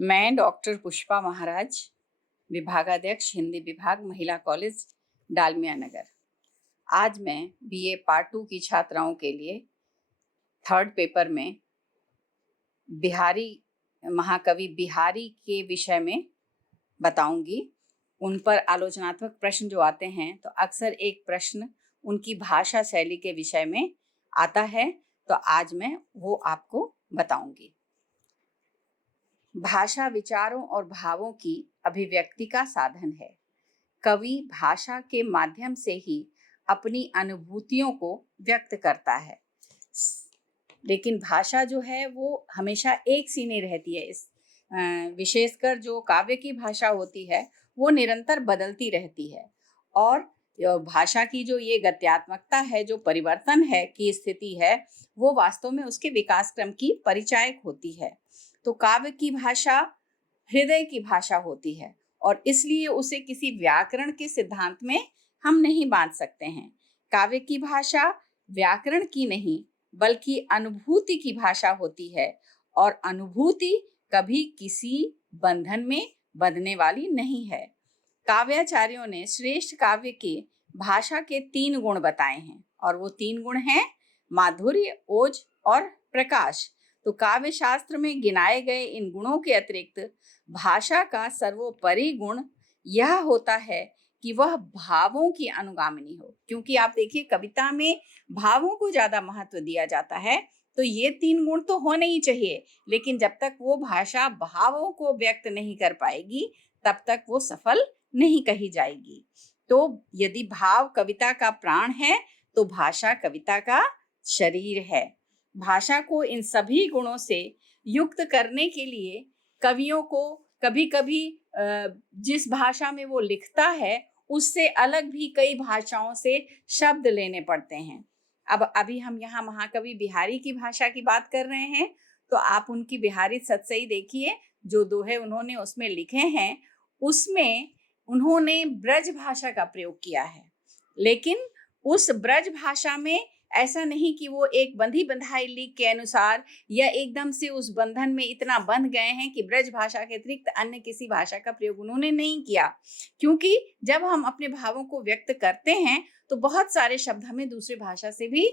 मैं डॉक्टर पुष्पा महाराज, विभागाध्यक्ष हिंदी विभाग, महिला कॉलेज, डालमिया नगर। आज मैं बीए पार्ट 2 की छात्राओं के लिए थर्ड पेपर में महाकवि बिहारी के विषय में बताऊंगी। उन पर आलोचनात्मक प्रश्न जो आते हैं तो अक्सर एक प्रश्न उनकी भाषा शैली के विषय में आता है, तो आज मैं वो आपको बताऊंगी। भाषा विचारों और भावों की अभिव्यक्ति का साधन है। कवि भाषा के माध्यम से ही अपनी अनुभूतियों को व्यक्त करता है, लेकिन भाषा जो है वो हमेशा एक सी नहीं रहती है। विशेषकर जो काव्य की भाषा होती है वो निरंतर बदलती रहती है, और भाषा की जो ये गत्यात्मकता है, जो परिवर्तन है की स्थिति है, वो वास्तव में उसके विकास क्रम की परिचायक होती है। तो काव्य की भाषा हृदय की भाषा होती है, और इसलिए उसे किसी व्याकरण के सिद्धांत में हम नहीं बांध सकते हैं। काव्य की भाषा व्याकरण की नहीं बल्कि अनुभूति की भाषा होती है, और अनुभूति कभी किसी बंधन में बंधने वाली नहीं है। काव्याचार्यों ने श्रेष्ठ काव्य के भाषा के 3 गुण बताए हैं, और वो 3 गुण हैं माधुर्य, ओज और प्रकाश। तो काव्य शास्त्र में गिनाए गए इन गुणों के अतिरिक्त भाषा का सर्वोपरि गुण यह होता है कि वह भावों की अनुगामिनी हो। क्योंकि आप देखिए, कविता में भावों को ज्यादा महत्व दिया जाता है, तो ये 3 गुण तो होने ही चाहिए, लेकिन जब तक वो भाषा भावों को व्यक्त नहीं कर पाएगी तब तक वो सफल नहीं कही जाएगी। तो यदि भाव कविता का प्राण है तो भाषा कविता का शरीर है। भाषा को इन सभी गुणों से युक्त करने के लिए कवियों को कभी कभी जिस भाषा में वो लिखता है उससे अलग भी कई भाषाओं से शब्द लेने पड़ते हैं। अब अभी हम यहाँ महाकवि बिहारी की भाषा की बात कर रहे हैं, तो आप उनकी बिहारी सतसई देखिए, जो दोहे उन्होंने उसमें लिखे हैं उसमें उन्होंने ब्रज भाषा का प्रयोग किया है। लेकिन उस ब्रज भाषा में ऐसा नहीं कि वो एक बंधी बंधाई लीक के अनुसार या एकदम से उस बंधन में इतना बंध गए हैं कि ब्रज भाषा के अतिरिक्त अन्य किसी भाषा का प्रयोग उन्होंने नहीं किया। क्योंकि जब हम अपने भावों को व्यक्त करते हैं तो बहुत सारे शब्द हमें दूसरी भाषा से भी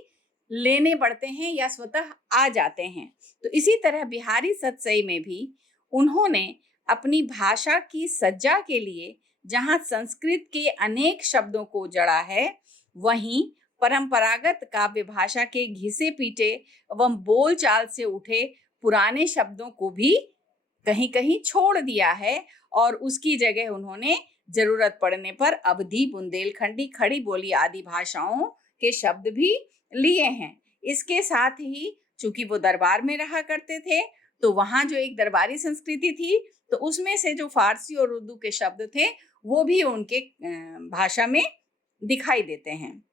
लेने पड़ते हैं या स्वतः आ जाते हैं। तो इसी तरह बिहारी सतसई में भी उन्होंने अपनी भाषा की सज्जा के लिए जहाँ संस्कृत के अनेक शब्दों को जड़ा है, वहीं परंपरागत काव्य भाषा के घिसे पीटे एवं बोल चाल से उठे पुराने शब्दों को भी कहीं कहीं छोड़ दिया है, और उसकी जगह उन्होंने जरूरत पड़ने पर अवधी, बुंदेलखंडी, खड़ी बोली आदि भाषाओं के शब्द भी लिए हैं। इसके साथ ही चूंकि वो दरबार में रहा करते थे, तो वहां जो एक दरबारी संस्कृति थी, तो उसमें से जो फारसी और उर्दू के शब्द थे वो भी उनके भाषा में दिखाई देते हैं।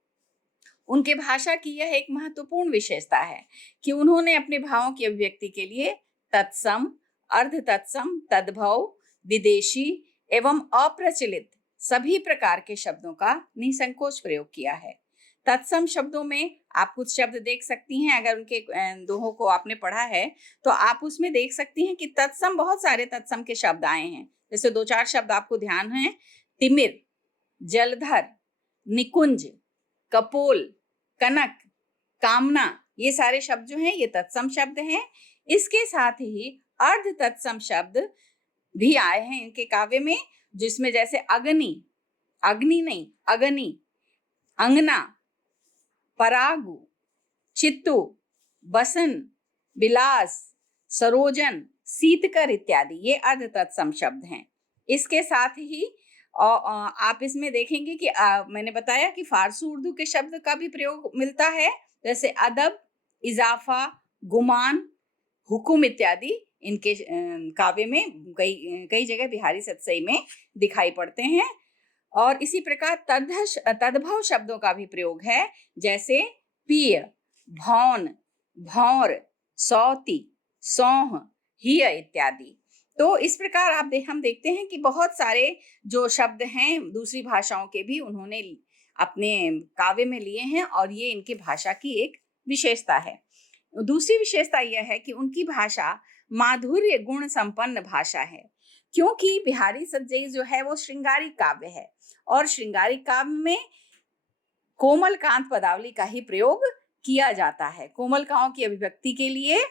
उनके भाषा की यह एक महत्वपूर्ण विशेषता है कि उन्होंने अपने भावों की अभिव्यक्ति के लिए तत्सम, अर्ध तत्सम, तद्भव, विदेशी एवं अप्रचलित सभी प्रकार के शब्दों का निसंकोच प्रयोग किया है। तत्सम शब्दों में आप कुछ शब्द देख सकती हैं। अगर उनके दोहों को आपने पढ़ा है तो आप उसमें देख सकती हैं कि तत्सम, बहुत सारे तत्सम के शब्द आए हैं। जैसे 2-4 शब्द आपको ध्यान है: तिमिर, जलधर, निकुंज, कपोल, कनक, कामना, ये सारे शब्द जो हैं ये तत्सम शब्द हैं। इसके साथ ही अर्ध तत्सम शब्द भी आए हैं इनके काव्य में, जिसमें जैसे अग्नि, अग्नि नहीं अग्नि, अंगना, परागु, चित्तू, बसन, विलास, सरोजन, शीतकर इत्यादि ये अर्ध तत्सम शब्द हैं। इसके साथ ही आप इसमें देखेंगे कि मैंने बताया कि फारसी उर्दू के शब्द का भी प्रयोग मिलता है, जैसे अदब, इजाफा, गुमान, हुकुम इत्यादि इनके काव्य में कई जगह बिहारी सतसई में दिखाई पड़ते हैं। और इसी प्रकार तद्भव शब्दों का भी प्रयोग है, जैसे पिय, भौन, भौर, सौती, सौह, हिय इत्यादि। तो इस प्रकार हम देखते हैं कि बहुत सारे जो शब्द हैं दूसरी भाषाओं के भी उन्होंने अपने काव्य में लिए हैं, और ये इनकी भाषा की एक विशेषता है। दूसरी विशेषता यह है कि उनकी भाषा माधुर्य गुण संपन्न भाषा है, क्योंकि बिहारी सतजई जो है वो श्रृंगारिक काव्य है और श्रृंगारिक काव्य में कोमल कांत पदावली का ही प्रयोग किया जाता है। कोमलताओं की अभिव्यक्ति के लिए,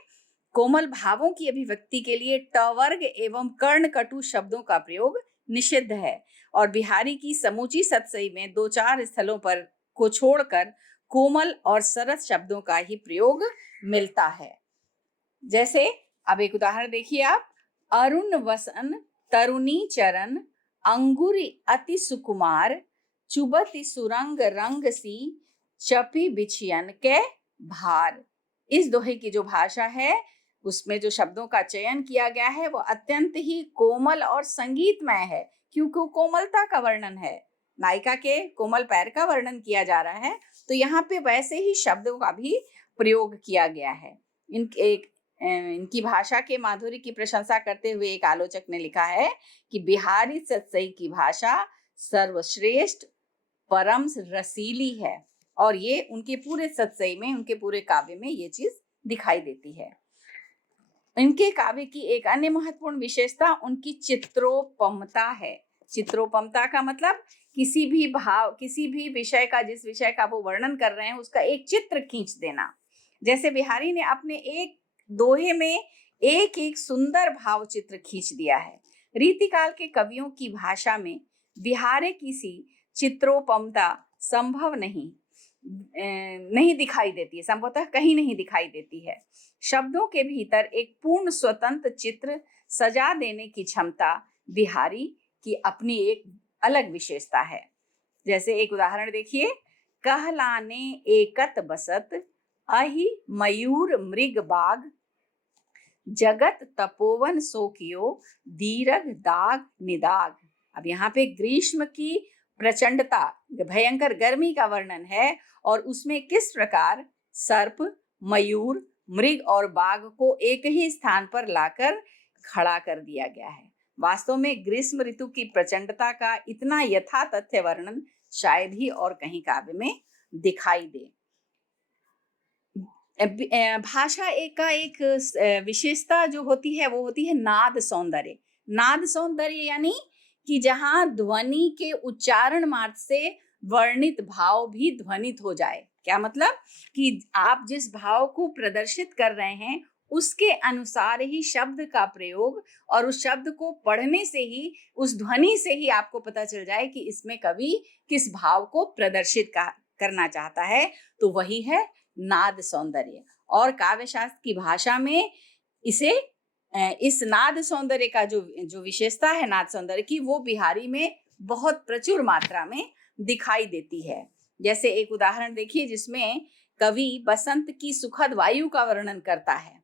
कोमल भावों की अभिव्यक्ति के लिए टवर्ग एवं कर्णकटु शब्दों का प्रयोग निषिद्ध है और बिहारी की समूची सतसई में 2-4 स्थलों पर को छोड़कर कोमल और सरस शब्दों का ही प्रयोग मिलता है। जैसे अब एक उदाहरण देखिए आप, अरुण वसन तरुणी चरण अंगुरी अति सुकुमार चुबति सुरंग रंग सी चपी बिछियन के भार। इस दोहे की जो भाषा है उसमें जो शब्दों का चयन किया गया है वो अत्यंत ही कोमल और संगीतमय है, क्योंकि वो कोमलता का वर्णन है, नायिका के कोमल पैर का वर्णन किया जा रहा है, तो यहाँ पे वैसे ही शब्दों का भी प्रयोग किया गया है। इनकी भाषा के माधुर्य की प्रशंसा करते हुए एक आलोचक ने लिखा है कि बिहारी सतसई की भाषा सर्वश्रेष्ठ परम रसीली है, और ये उनके पूरे सतसई में, उनके पूरे काव्य में ये चीज दिखाई देती है। इनके काव्य की एक अन्य महत्वपूर्ण विशेषता उनकी चित्रोपमता है। चित्रोपमता का मतलब किसी भी भाव, किसी भी विषय का, जिस विषय का वो वर्णन कर रहे हैं उसका एक चित्र खींच देना। जैसे बिहारी ने अपने एक दोहे में एक एक सुंदर भाव चित्र खींच दिया है। रीतिकाल के कवियों की भाषा में बिहारे किसी चित्रोपमता संभव नहीं दिखाई देती है, संभवतः कहीं नहीं दिखाई देती है। शब्दों के भीतर एक पूर्ण स्वतंत्र चित्र सजा देने की क्षमता बिहारी की अपनी एक अलग विशेषता है। जैसे एक उदाहरण देखिए, कहलाने एकत बसत अहि मयूर मृग बाग जगत तपोवन सोकियो दीरघ दाग निदाग। अब यहाँ पे ग्रीष्म की प्रचंडता, भयंकर गर्मी का वर्णन है और उसमें किस प्रकार सर्प, मयूर, मृग और बाघ को एक ही स्थान पर लाकर खड़ा कर दिया गया है। वास्तव में ग्रीष्म ऋतु की प्रचंडता का इतना यथातथ्य वर्णन शायद ही और कहीं काव्य में दिखाई दे। भाषा एक विशेषता जो होती है वो होती है नाद सौंदर्य। नाद सौंदर्य यानी कि जहां ध्वनि के उच्चारण मार्ग से वर्णित भाव भी ध्वनित हो जाए। क्या मतलब कि आप जिस भाव को प्रदर्शित कर रहे हैं उसके अनुसार ही शब्द का प्रयोग, और उस शब्द को पढ़ने से ही, उस ध्वनि से ही आपको पता चल जाए कि इसमें कवि किस भाव को प्रदर्शित करना चाहता है, तो वही है नाद सौंदर्य। और काव्य शास्त्र की भाषा में इस नाद सौंदर्य का जो विशेषता है नाद सौंदर्य की, वो बिहारी में बहुत प्रचुर मात्रा में दिखाई देती है। जैसे एक उदाहरण देखिए जिसमें कवि बसंत की सुखद वायु का वर्णन करता है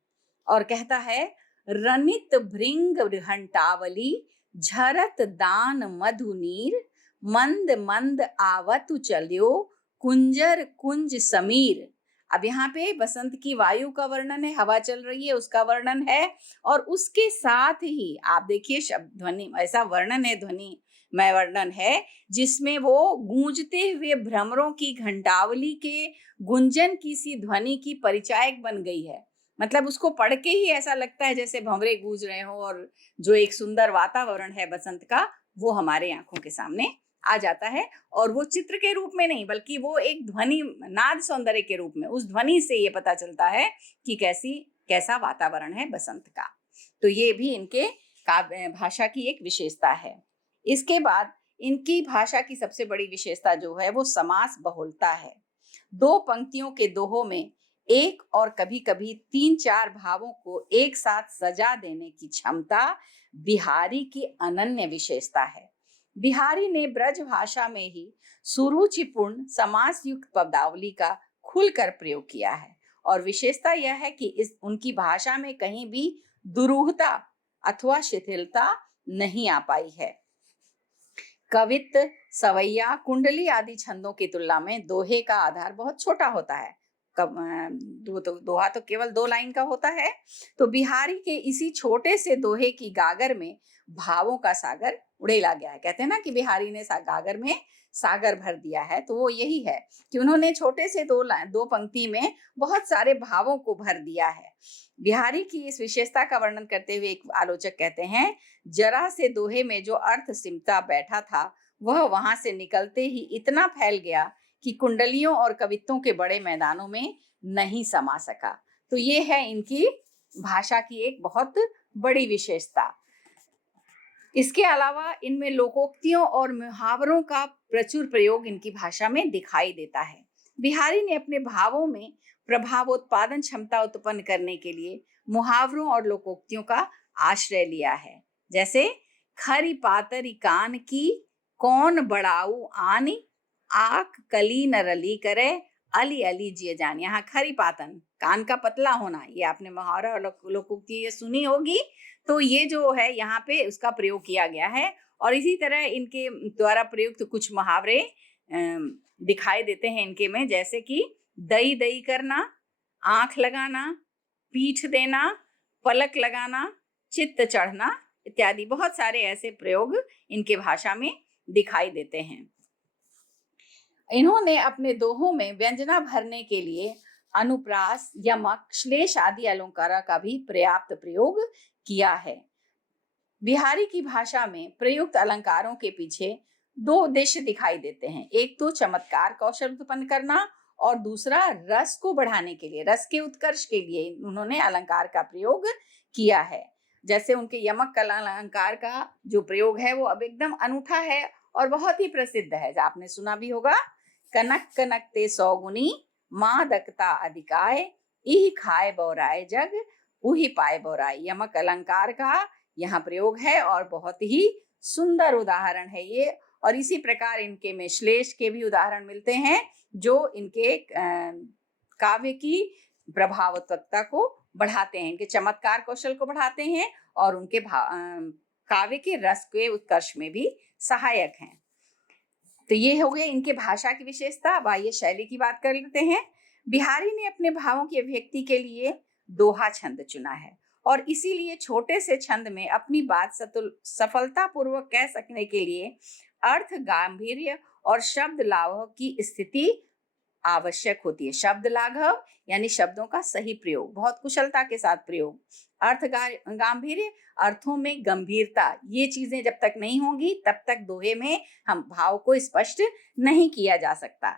और कहता है, रनित भृंग घंटावली झरत दान मधुनीर मंद मंद आवतु चल्यो कुंजर कुंज समीर। अब यहाँ पे बसंत की वायु का वर्णन है, हवा चल रही है उसका वर्णन है, और उसके साथ ही आप देखिए शब्द ध्वनि, ऐसा वर्णन है, ध्वनि में वर्णन है जिसमें वो गूंजते हुए भ्रमरों की घंटावली के गुंजन की सी ध्वनि की परिचायक बन गई है। मतलब उसको पढ़ के ही ऐसा लगता है जैसे भंवरे गूंज रहे हो, और जो एक सुंदर वातावरण है बसंत का वो हमारे आंखों के सामने आ जाता है। और वो चित्र के रूप में नहीं, बल्कि वो एक ध्वनि, नाद सौंदर्य के रूप में, उस ध्वनि से ये पता चलता है कि कैसा वातावरण है बसंत का। तो ये भी इनके भाषा की एक विशेषता है। इसके बाद इनकी भाषा की सबसे बड़ी विशेषता जो है वो समास बहुलता है। 2 पंक्तियों के दोहों में एक और कभी कभी 3-4 भावों को एक साथ सजा देने की क्षमता बिहारी की अनन्य विशेषता है। बिहारी ने ब्रज भाषा में ही सुरुचिपूर्ण समास युक्त पदावली का खुलकर प्रयोग किया है, और विशेषता यह है कि उनकी भाषा में कहीं भी दुरूहता अथवा शिथिलता नहीं आ पाई है। कवित, सवैया, कुंडली आदि छंदों की तुलना में दोहे का आधार बहुत छोटा होता है। दोहा तो केवल 2 लाइन का होता है। तो बिहारी के इसी छोटे से दोहे की गागर में भावों का सागर उड़ेला गया है। कहते हैं ना कि बिहारी ने गागर में सागर भर दिया है, तो वो यही है कि उन्होंने छोटे से 2 पंक्ति में बहुत सारे भावों को भर दिया है। बिहारी की इस विशेषता का वर्णन करते हुए एक आलोचक कहते हैं, जरा से दोहे में जो अर्थ सिमटा बैठा था वह वहां से निकलते ही इतना फैल गया कि कुंडलियों और कवित्वों के बड़े मैदानों में नहीं समा सका। तो ये है इनकी भाषा की एक बहुत बड़ी विशेषता। इसके अलावा इनमें लोकोक्तियों और मुहावरों का प्रचुर प्रयोग इनकी भाषा में दिखाई देता है। बिहारी ने अपने भावों में प्रभावोत्पादन क्षमता उत्पन्न करने के लिए मुहावरों और लोकोक्तियों का आश्रय लिया है। जैसे खरी पातरी कान की, कौन बड़ाऊ आनी, आक कली न रली करे, अली अली जिए जान। यहाँ खरी पातन, कान का पतला होना, ये आपने मुहावरा और लोकोक्ति ये सुनी होगी। तो ये जो है यहाँ पे उसका प्रयोग किया गया है। और इसी तरह इनके द्वारा प्रयुक्त कुछ मुहावरे दिखाई देते हैं इनके में, जैसे कि दई दई करना, आंख लगाना, पीठ देना, पलक लगाना, चित्त चढ़ना इत्यादि बहुत सारे ऐसे प्रयोग इनके भाषा में दिखाई देते हैं। इन्होंने अपने दोहों में व्यंजना भरने के लिए अनुप्रास, यमक, श्लेष आदि अलंकारों का भी पर्याप्त प्रयोग किया है। बिहारी की भाषा में प्रयुक्त अलंकारों के पीछे दो उद्देश्य दिखाई देते हैं। एक तो चमत्कार कौशल उत्पन्न करना और दूसरा रस को बढ़ाने के लिए, रस के उत्कर्ष के लिए उन्होंने अलंकार का प्रयोग किया है। जैसे उनके यमक कला अलंकार का जो प्रयोग है वो अब एकदम अनूठा है और बहुत ही प्रसिद्ध है। आपने सुना भी होगा, कनक कनक ते सौगुनी, मादकता अधिकाय, इह खाए बौराए जग, उही पाए बौराए। यमक अलंकार का यहाँ प्रयोग है और बहुत ही सुंदर उदाहरण है ये। और इसी प्रकार इनके में श्लेष के भी उदाहरण मिलते हैं जो इनके काव्य की प्रभावत्मकता को बढ़ाते हैं, इनके चमत्कार कौशल को बढ़ाते हैं और उनके काव्य के रस के उत्कर्ष में भी सहायक हैं। तो ये हो गए इनके भाषा की विशेषता। अब आइए शैली की बात कर लेते हैं। बिहारी ने अपने भावों की अभिव्यक्ति के लिए दोहा छंद चुना है और इसीलिए छोटे से छंद में अपनी बात सफलतापूर्वक कह सकने के लिए अर्थ गांभीर्य और शब्द लाघव की स्थिति आवश्यक होती है। शब्द लाघव यानी शब्दों का सही प्रयोग, बहुत कुशलता के साथ प्रयोग। अर्थ गांभीर्य, अर्थों में गंभीरता, ये चीजें जब तक नहीं होंगी तब तक दोहे में हम भाव को स्पष्ट नहीं किया जा सकता।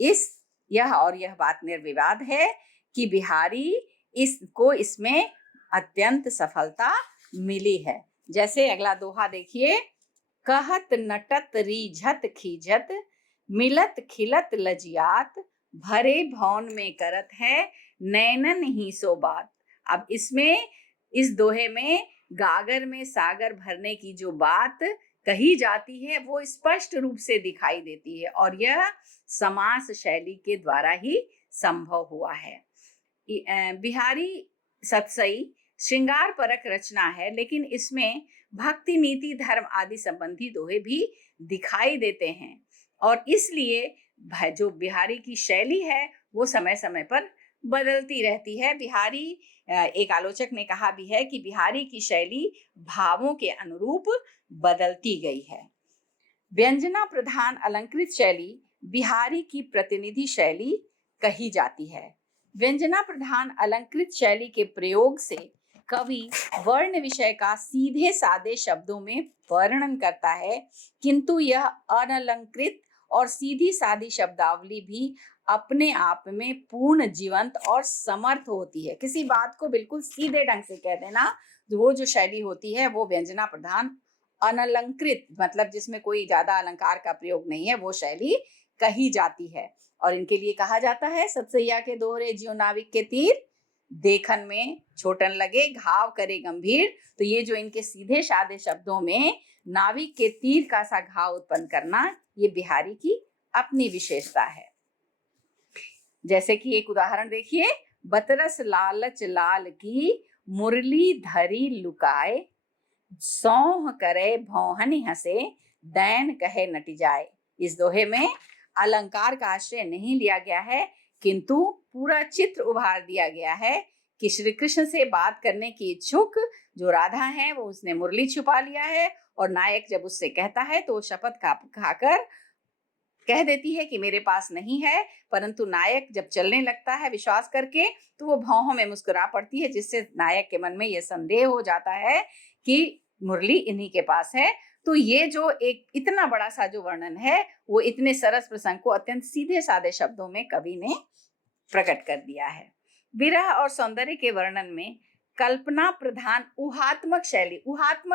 यह बात निर्विवाद है कि बिहारी इसमें अत्यंत सफलता मिली है। जैसे अगला दोहा देखिए, कहत नटत रीझत खीझत, मिलत खिलत लजियात, भरे भवन में करत है, नैनन ही सो बात। अब इसमें इस दोहे में गागर में सागर भरने की जो बात कही जाती है वो स्पष्ट रूप से दिखाई देती है और यह समास शैली के द्वारा ही संभव हुआ है। बिहारी सतसई श्रृंगार परक रचना है, लेकिन इसमें भक्ति, नीति, धर्म आदि संबंधी दोहे भी दिखाई देते हैं और इसलिए जो बिहारी की शैली है वो समय समय पर बदलती रहती है। बिहारी, एक आलोचक ने कहा भी है कि बिहारी की शैली भावों के अनुरूप बदलती गई है। व्यंजना प्रधान अलंकृत शैली बिहारी की प्रतिनिधि शैली कही जाती है। व्यंजना प्रधान अलंकृत शैली के प्रयोग से कवि वर्ण विषय का सीधे सादे शब्दों में वर्णन करता है, किंतु यह अनलंकृत और सीधी सादी शब्दावली भी अपने आप में पूर्ण, जीवंत और समर्थ होती है। किसी बात को बिल्कुल सीधे ढंग से कह देना, वो जो शैली होती है वो व्यंजना प्रधान अनलंकृत, मतलब जिसमें कोई ज्यादा अलंकार का प्रयोग नहीं है, वो शैली कही जाती है। और इनके लिए कहा जाता है, सतसैया के दोहरे ज्यों नाविक के तीर, देखन में छोटन लगे घाव करे गंभीर। तो ये जो इनके सीधे सादे शब्दों में नाविक के तीर का सा घाव उत्पन्न करना, ये बिहारी की अपनी विशेषता है। जैसे कि एक उदाहरण देखिए, बतरस लालच लाल की, मुरली धरी लुकाए, सौह करे भौहनी हंसे, दैन कहे नटी जाए। इस दोहे में अलंकार का आश्रय नहीं लिया गया है, किंतु पूरा चित्र उभार दिया गया है कि श्री कृष्ण से बात करने की इच्छुक जो राधा है वो उसने मुरली छुपा लिया है और नायक जब उससे कहता है तो शपथ खाकर कह देती है कि मेरे पास नहीं है, परंतु नायक जब चलने लगता है विश्वास करके तो वो भौहों में मुस्कुरा पड़ती है, जिससे नायक के मन में यह संदेह हो जाता है कि मुरली इन्हीं के पास है। तो ये जो एक इतना बड़ा सा जो वर्णन है वो इतने सरस प्रसंग को अत्यंत सीधे साधे शब्दों में कवि ने प्रकट कर दिया है। विरह और सौंदर्य के वर्णन में कल्पना प्रधान ऊहात्मक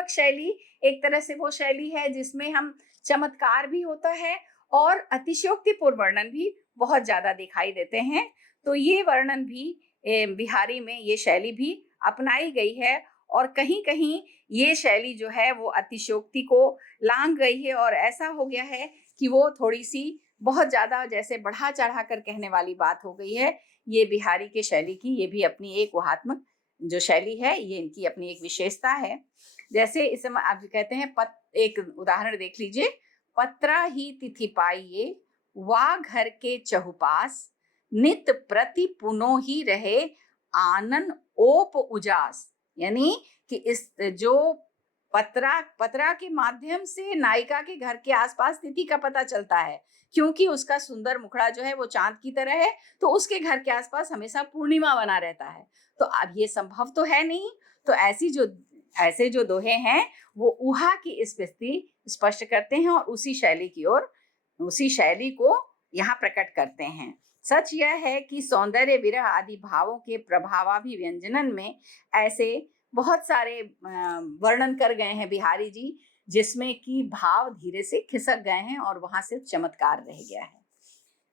शैली एक तरह से वो शैली है जिसमें हम चमत्कार भी होता है और अतिशयोक्तिपूर्ण वर्णन भी बहुत ज्यादा दिखाई देते हैं। तो ये वर्णन भी बिहारी में ये शैली भी अपनाई गई है और कहीं कहीं ये शैली जो है वो अतिशयोक्ति को लांघ गई है और ऐसा हो गया है कि वो थोड़ी सी बहुत ज्यादा जैसे बढ़ा चढ़ा कर कहने वाली बात हो गई है। ये बिहारी के शैली की ये भी अपनी एक ऊहात्मक जो शैली है, ये इनकी अपनी एक विशेषता है। जैसे इस समय आप कहते हैं एक उदाहरण देख लीजिए, पत्रा ही तिथि पाइये वा घर के चहुपास, नित प्रति पुनो ही रहे आनन ओप उजास। यानी कि इस जो पत्रा के माध्यम से नायिका के घर के आसपास तिथि का पता चलता है, क्योंकि उसका सुंदर मुखड़ा जो है वो चांद की तरह है, तो उसके घर के आसपास हमेशा पूर्णिमा बना रहता है। तो अब ये संभव तो है नहीं, तो ऐसे जो दोहे हैं वो ऊहा की स्थिति स्पष्ट करते हैं और उसी शैली को यहाँ प्रकट करते हैं। सच यह है कि सौंदर्य विरह आदि भावों के प्रभावाभिव्यंजन में ऐसे बहुत सारे वर्णन कर गए हैं बिहारी जी, जिसमें कि भाव धीरे से खिसक गए हैं और वहां से चमत्कार रह गया है।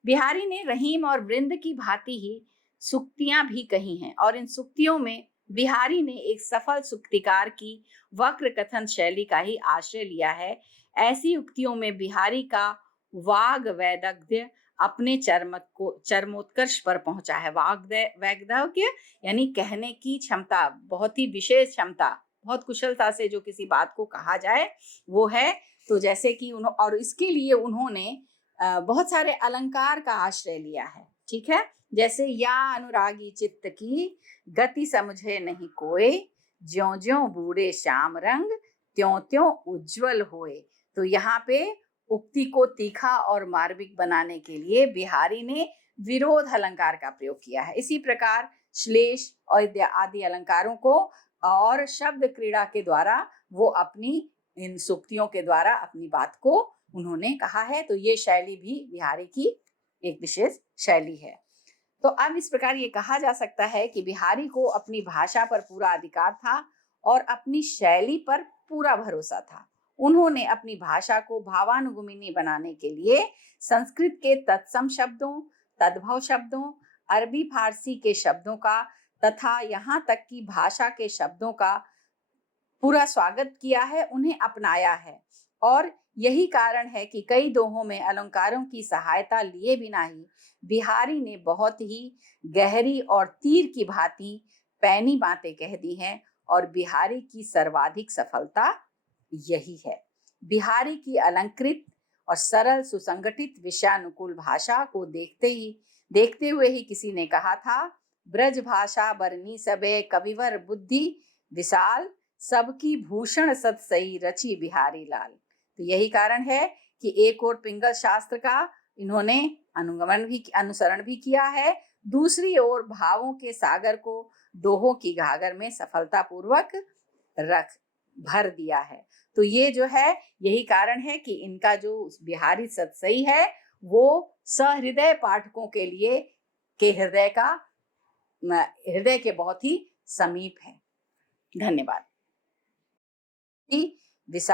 बिहारी ने रहीम और वृंद की भांति ही सुक्तियां भी कही हैं और इन सुक्तियों में बिहारी ने एक सफल सुक्तिकार की वक्र कथन शैली का ही आश्रय लिया है। ऐसी उक्तियों में बिहारी का वाग वैदग्ध्य अपने चरमोत्कर्ष पर पहुंचा है। वैदग्ध्य यानी कहने की क्षमता, बहुत ही विशेष क्षमता, बहुत कुशलता से जो किसी बात को कहा जाए वो है। तो जैसे कि और इसके लिए उन्होंने बहुत सारे अलंकार का आश्रय लिया है। ठीक है, जैसे या अनुरागी चित्त की गति समझे नहीं कोय, ज्यों ज्यों बूढ़े श्याम रंग त्यों त्यों उज्जवल होए। तो यहाँ पे उक्ति को तीखा और मार्मिक बनाने के लिए बिहारी ने विरोध अलंकार का प्रयोग किया है। इसी प्रकार श्लेष और आदि अलंकारों को और शब्द क्रीड़ा के द्वारा वो अपनी इन सूक्तियों के द्वारा अपनी बात को उन्होंने कहा है। तो ये शैली भी बिहारी की एक विशेष शैली है। तो अब इस प्रकार ये कहा जा सकता है कि बिहारी को अपनी भाषा पर पूरा अधिकार था और अपनी शैली पर पूरा भरोसा था। उन्होंने अपनी भाषा को भावानुगुमिनी बनाने के लिए संस्कृत के तत्सम शब्दों, तद्भव शब्दों, अरबी फारसी के शब्दों का तथा यहाँ तक कि भाषा के शब्दों का पूरा स्वागत किया है, उन्हें अपनाया है। और यही कारण है कि कई दोहों में अलंकारों की सहायता लिए बिना ही बिहारी ने बहुत ही गहरी और तीर की भांति पैनी बातें कह दी हैं और बिहारी की सर्वाधिक सफलता यही है। बिहारी की अलंकृत और सरल सुसंगठित विषयानुकूल भाषा को देखते हुए ही किसी ने कहा था, ब्रज भाषा बरनी सबे कविवर बुद्धि विशाल, सबकी भूषण सत सही रची बिहारी लाल। तो यही कारण है कि एक और पिंगल शास्त्र का इन्होंने अनुसरण भी किया है, दूसरी ओर भावों के सागर को दोहों की घाघर में सफलतापूर्वक भर दिया है। तो ये जो है यही कारण है कि इनका जो बिहारी सतसई है वो सहृदय पाठकों के लिए के हृदय के बहुत ही समीप है। धन्यवाद।